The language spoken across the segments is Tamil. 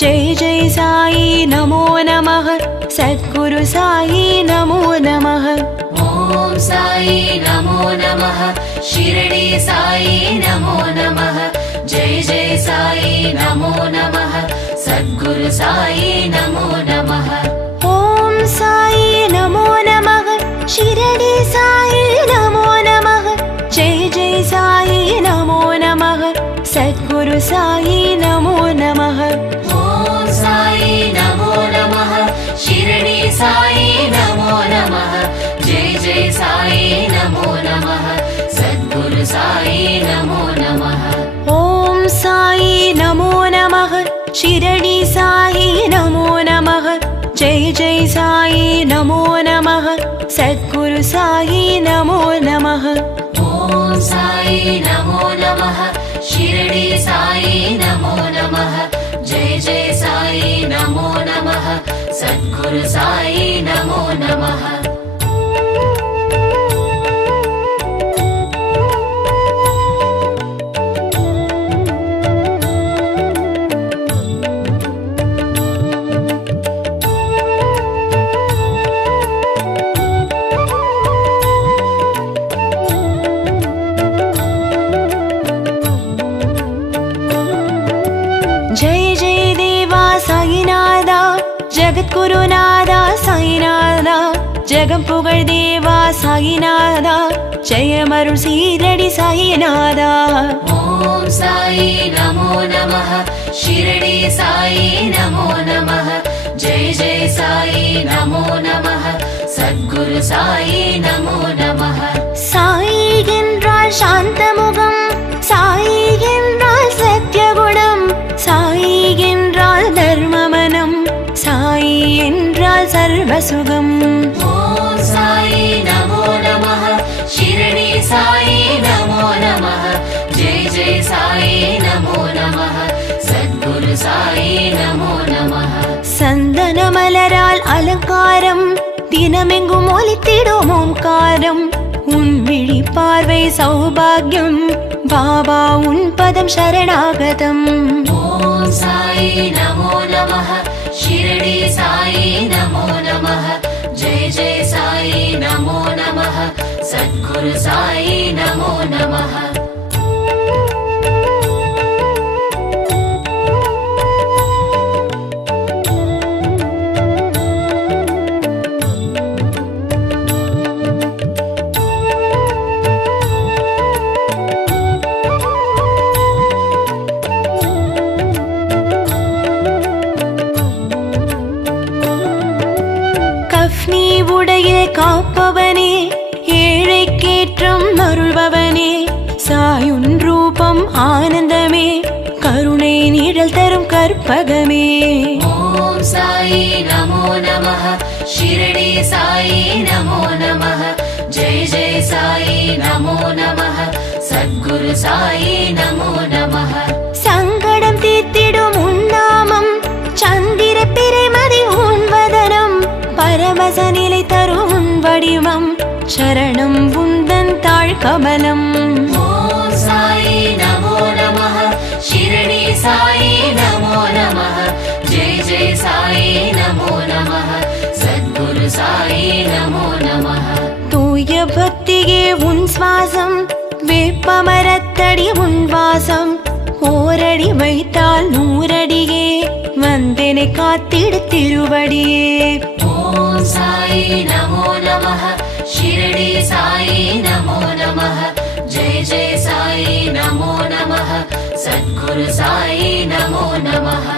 जय जय साई नमो नमः सद्गुरु साई नमो नमः। ओम साई नमो नमः शिरडी साई नमो नमः जय जय साई नमो नमः सद्गुरु साई नमो नमः। ओम साई नमो नमः शिरडी साई नमो नमः जय जय साई नमो नमः सद्गुरु साई नमो नमः। ओम साई नमो नमः शिरडी साई नमो नमः जय जय साई नमो नमः सद्गुरु साई नमो नमः। ओम साई नमो नमः शिरडी साई नमो नमः जय जय साई नमो नमः सद्गुरु साई नमो नमः। ओम साई नमो नमः शिरडी साई नमो नमः जय जय साई नमो नमः सद्गुरु साई नमो नमः। जय जय देवा साईनादा जगद्गुरुनादा साईनादा जगं पुगळ देवा साईनादा जयमरुळ शीरडी साईनादा। ओम साई नमो नमः शिरडी साई नमो नमः जय जय साई नमो नमः सद्गुरु साई नमो नमः। साई என்றால் சாந்தமுகம் சாய் என்றால் சத்யகுணம் சாய் என்றால் தர்மமனம் சாய் என்றால் சர்வசுகம்। ओम साई नमो नमः शिरडी साई नमो नमः जय जय साई नमो नमः सद्गुरु साई नमो नमः। சந்தன மலரால் அலங்காரம் தினமெங்கும் ஒலித்திடும் ஓங்காரம் உன் விழி பார்வை சௌபாகியம் பாபா உன் பதம் சரணாகதம்। ओम साई नमो नमः शिरडी साई नमो नमः जय जय साई नमो नमः सद्गुरु साई नमो नमः। கஃப்னி உடையில் காப்பவனே ஏழைக்கேற்றம் அருள்பவனே சாயுன் ரூபம் ஆனந்தமே கருணை நிழல் தரும் கற்பகமே। ओम साई नमो नमः शिरडी साई नमो नमः जय जय साई नमो नमः सद्गुरु साई नमो नमः। சங்கடம் தீர்த்திடும் உன் நாமம் சந்திர பிறைமதி உன் வதனம் பரமச நிலை தரும் உன் வடிவம் சரணம் உந்தன் தாழ் கமலம்। ओम साई नमो नमः शिरडी साई नमो नमः जय जय साई नमो नमः सद्गुरु साई नमो नमः। தூய பக்தியே உன் சுவாசம் வேப்பமரத்தடி உன் வாசம் ஓரடி வைத்தால் நூறடியே வந்தெனை காத்திடு திருவடியே। ओम साई नमो नमः शिरडी साई नमो नमः जय जय साई नमो नमः सद्गुरु साई नमो नमः।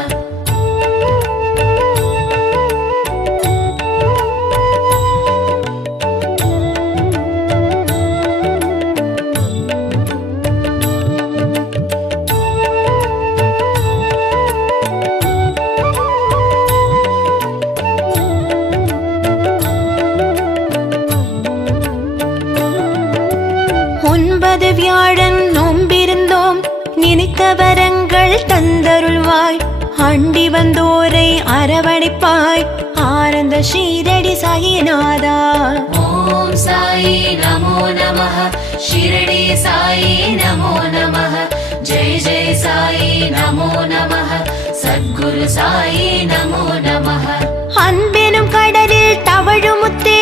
ஒன்பது வியாழன் நோம்பிருந்தோம் நினைத்த வரங்கள் தந்தருள்வாய் அண்டி வந்தோரை அரவணைப்பாய் ஆனந்த ஷீரடி சாயிநாதா। ओम साई नमो नमः शिरडी साई नमो नमः जय जय साई नमो नमः சத்குரு சாயி நமோ நமः. அன்பெனும் கடலில் தவழுமுத்தே,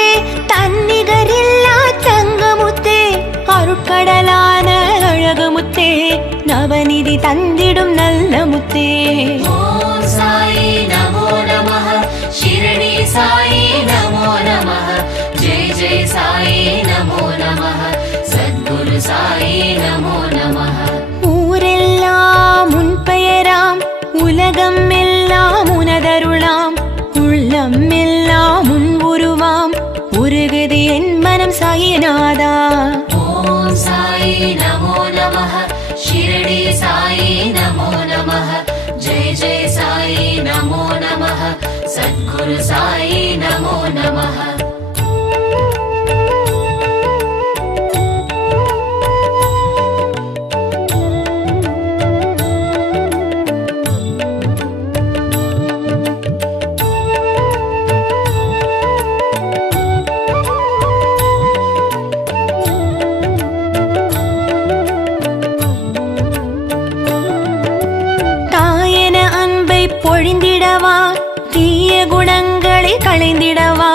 தன்னிகரில்லா தங்கமுத்தே, அருட்கடலான அழகுமுத்தே, நவநிதி தந்திடும் நல்ல முத்தே. ஓம் சாயி நமோ நமः. ஷிரடி சாயி நமோ நமः. ஜெய ஜெய சாயி நமோ நமः. சத்குரு சாயி நமோ நமः. ஊரெல்லாம் உன் பெயராம், உலகம் எல்லாம் உனதருளாம், உள்ளம் எல்லாம் உன் உருவாம், உருகுது என் மனம் சாயிநாதா. ஓம் சாயி நமோ நமः. ஷிரடி சாயி நமோ நமः. ஜெய ஜெய சாயி நமோ நமः. சத்குரு சாயி நமோ நமः. தாயன அன்பை பொழிந்திடவா, தீய குணங்களை களைந்திடவா,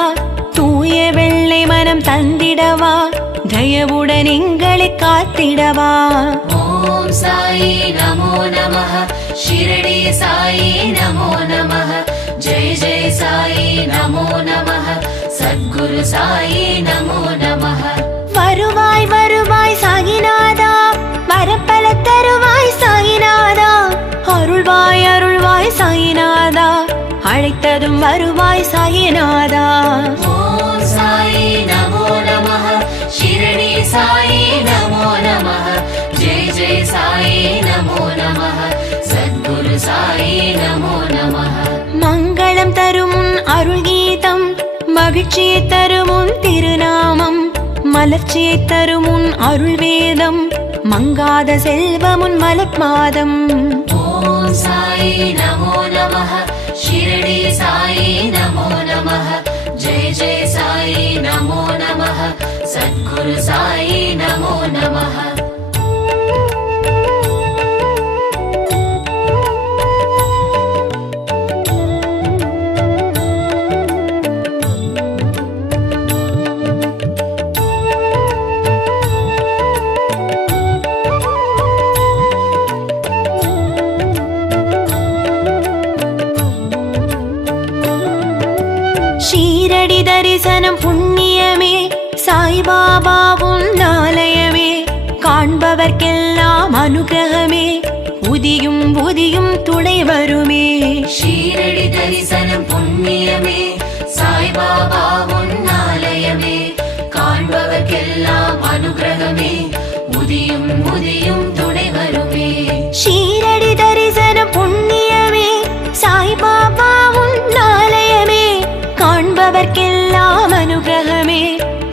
தூய வெள்ளை மனம் தந்திடவா, தயவுடன் எங்களை காத்திடவா. ஓம் சாயி நமோ நமः. ஷிரடி சாயி நமோ நமः. ஜெய ஜெய சாயி நமோ நமः. சத்குரு சாயி நமோ நமः. வருவாய் வருவாய் சாயிநாதா, வரப்பல தருவாய் சாயிநாதா, அருள்வாய் அருள்வாய் சாயிநாதா, அழைத்ததும் வருவாய் சாயிநாதா. ஓம் சாயி நமோ நமः. ஷிரடி சாயி நமோ நமः. ஜெய ஜெய சாயி நமோ நமः. சத்குரு சாயி நமோ நமः. மங்களம் தரும் உன் அருள் கீதம், மகிழ்ச்சியை தரும் உன் திருநாமம், மலர்ச்சியை தரும் உன் அருள் வேதம், மங்காத செல்வம் உன் மலர்மாதம். ஓம் சாயி நமோ நமः. ஷிரடி சாயி நமோ நமः. ஜெய ஜெய சாயி நமோ நமः. சத்குரு சாயி நமோ நமः. ஷீரடி தரிசனம் புண்ணியமே, சாய்பாபா உன் ஆலயமே, காண்பவர்க்கெல்லாம் அனுகிரகமே, புதியும் புதியும் துணை வருமே. ஷீரடி தரிசனம் புண்ணியமே, சாய்பாபா உன் ஆலயமே, காண்பவர்க்கெல்லாம் அனுகிரகமே, உதியும் உதியும் துணை வருமே. ஷீரடி தரிசனம் புண்ணியமே, சாய்பாபா உன் ஆலயமே, காண்பவர்க்கெல்லாம் அனுகிரகமே,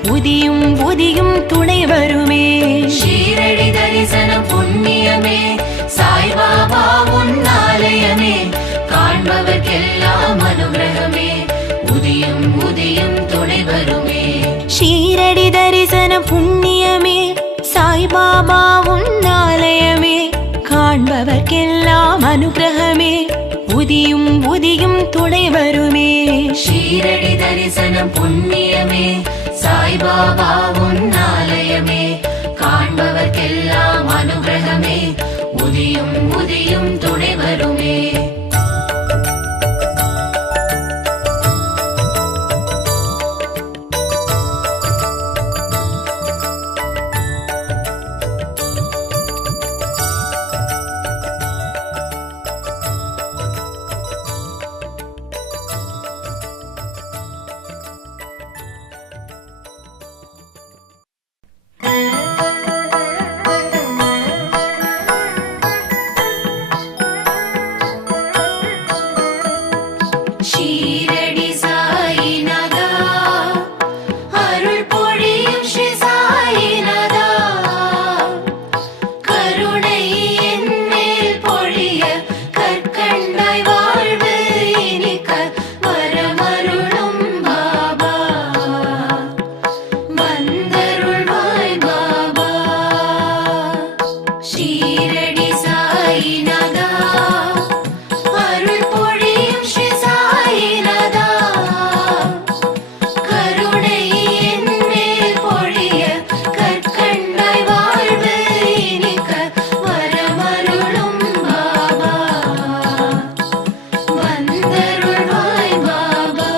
புதியும் புதியும் துணை வருமே. ஷீரடி தரிசனம் புண்ணியமே, சாய்பாபா உன் ஆலயமே, காண்பவர்க்கெல்லாம் அனுகிரகமே, உதியும் உதியும் துணை வருமே. ஷீரடி தரிசனம் புண்ணியமே, சாய்பாபா உன் ஆலயமே, காண்பவர்க்கெல்லாம் அனுகிரகமே, புதியும் புதியும் துணை வருமே. ஷீரடி தரிசனம் புண்ணியமே, சாய்பாபா உன் ஆலயமே, காண்பவர்க்கெல்லாம் அனுகிரகமே, உதியும் உதியும் துணை வருமே. வந்தருள்வாய் பாபா.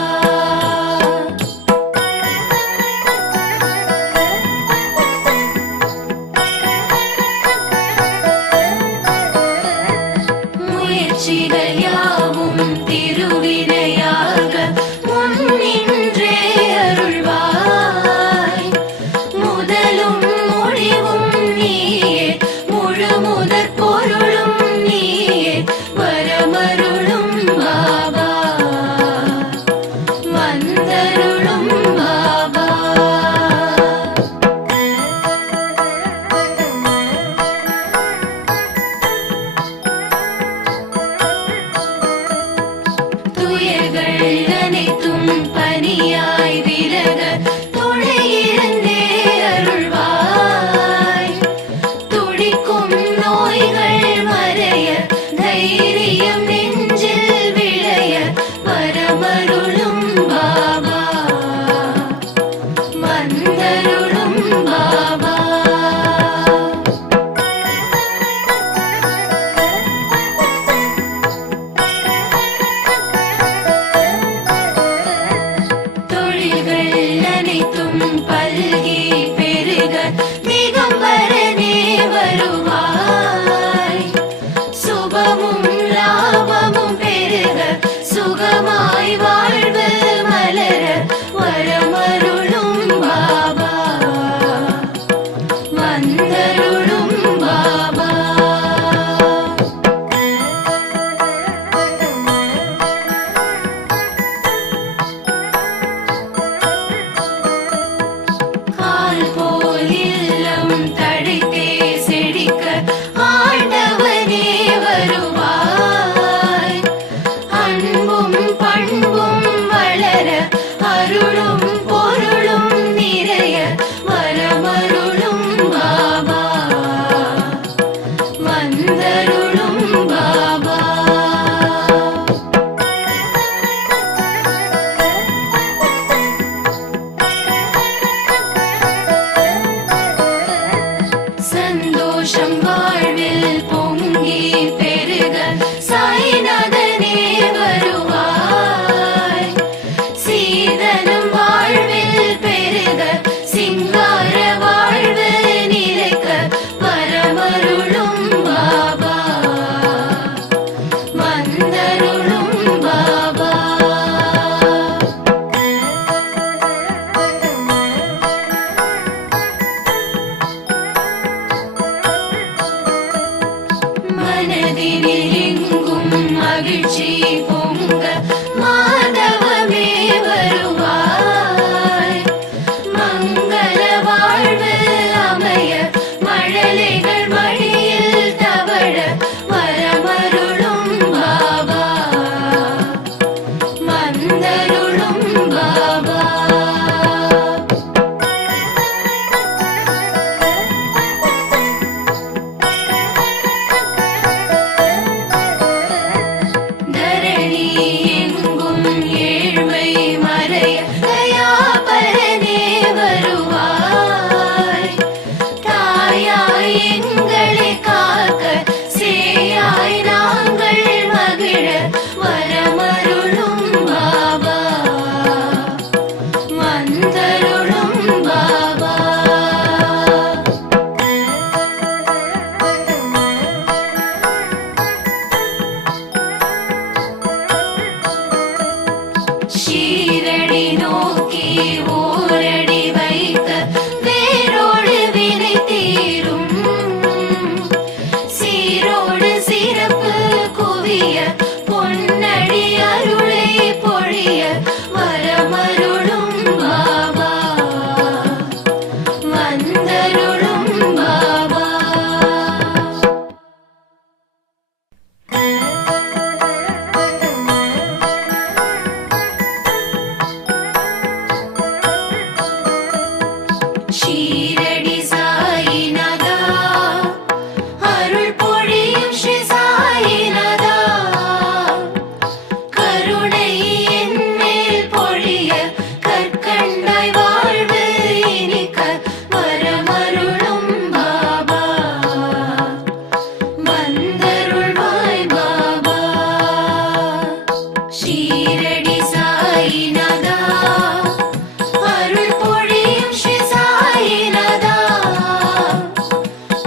முயற்சிகள் யாவும் திருவினையாக முன்னின்றே அருள்வாய். முதலும் முடிவும் நீயே, முழு முதற் பொருளும் நீயே, வரமருளும் பாபா, வந்தருளும் பாபா. துயர்கள் அனைத்தும் பனியாய் விலக துணையிருந்தே அருள்வாய். துடிக்கும் நோய்கள் மறைய, தைரியம் நெஞ்சில் விளைய, வரமருளும் பாபா, வந்தருளும் பாபா. தொழில்கள் அனைத்தும் பல்கி பெருக திகம்பரனே வருவாய். சுபமும் லாபமும் பெருக, சுகமாய் வாழ்வு மலர, வரமருளும் பாபா, வந்தருளும் பாபா. கால் போல் இல்லம் தழைத்தே செழிக்க, ஆண்டவனே வருவாய். அன்பும் பண்பும் வளர, அருளும் பொருளும் நிறைய, வரமருளும் பாபா, வந்தருளும் பாபா. சந்தோஷம் வாழ்வில் பொங்கி பெருக, சாய்நாதனே வருவாய். சீதனம் வாழ்வில் பெருக, சிங்கார வாழ்வு நிலைக்க, வரமருளும் பாபா, வந்தருளும் பாபா. மனதினில் எங்கும் மகிழ்ச்சி பொங்க, மாதவமே வருவாய். மங்கள வாழ்வு அமைய, மழலைகள் மடியில் தவழ, வரமருளும் பாபா, வந்தருளும் பாபா. தரணி எங்கும் ஏழ்மை மறைய, தயாபரனே வருவாய். தாயாய் எங்களை காக்க, சேயாய் நாங்கள் மகிழ, வரமருளும் பாபா, வந்தருளும் பாபா. ஷீரடி நோக்கி ஓரடி வைக்க, வேரோடு வினை தீரும். சீரோடு சிறப்பு குவிய, பொன்னடி அருளை பொழிய, வரமருளும் பாபா, வந்தருளும் பாபா. ஷீரடி சாயிநாதா அருள் பொழியும் ஸ்ரீ சாயிநாதா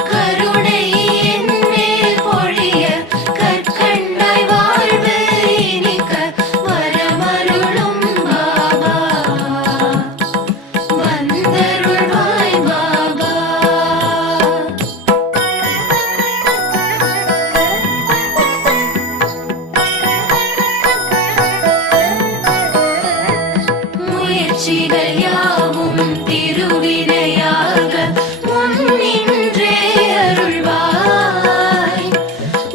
கருணை என் மேல் பொழிய கற்கண்டாய் வாழ்வு இனிக்க வரமருளும் பாபா வந்தருள்வாய் பாபா. முயற்சிகள் யாவும் திருவினையாக முன்னின்றே அருள்வாய்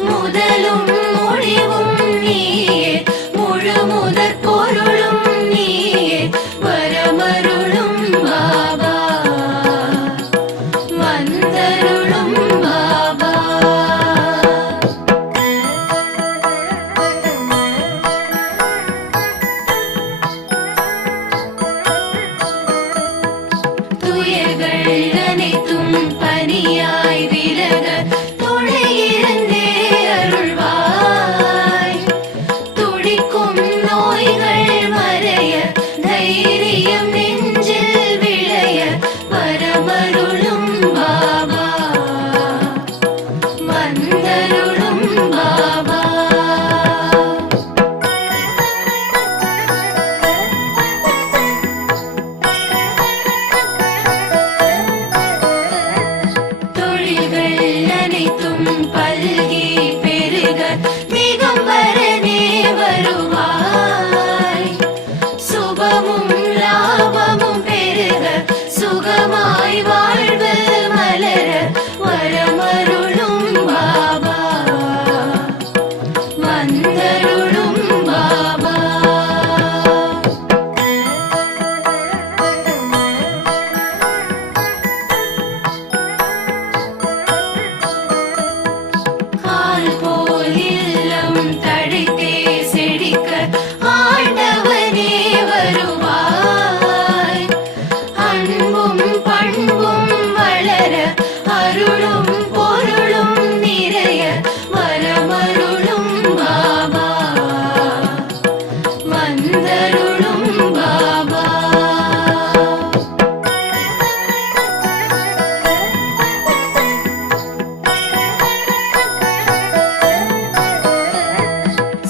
முதலும் முடிவும் நீயே முழு முதற் பொருளும் நீயே வரமருளும் பாபா வந்தருளும் பாபா. துயர்கள் அனைத்தும் பனியாய் விலக துணையிருந்தே அருள்வாய் துடிக்கும் நோய்கள் மறைய தைரியம் நெஞ்சில் விளைய வரமருளும் பாபா வந்தருளும் பாபா. தொழில்கள் அனைத்தும் பல்கி பெருக திகம்பரனே வருவாய் சுபமும் லாபமும் பெருக சுகமாய் வாழ்வு மலர வரமருளும் பாபா வந்தருளும் பாபா. கால் போல் இல்லம் தழைத்தே செழிக்க ஆண்டவனே வருவாய் அன்பும் பண்பும் வளர அருளும் பொருளும் நிறைய வரமருளும் பாபா வந்தருளும் பாபா.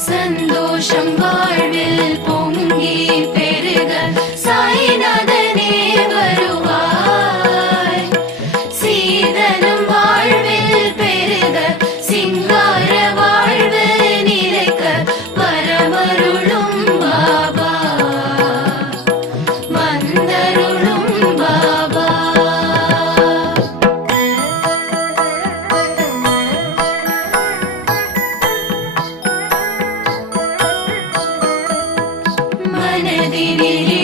சந்தோஷம் வாழ்வில் பொங்கி பெருக சாய்நாதனே வருவாய் சீதனம் வாழ்வில் பெருக சிங்கார வாழ்வு நிலைக்க வரமருளும் பாபா வந்தருளும் பாபா. மனதினிலே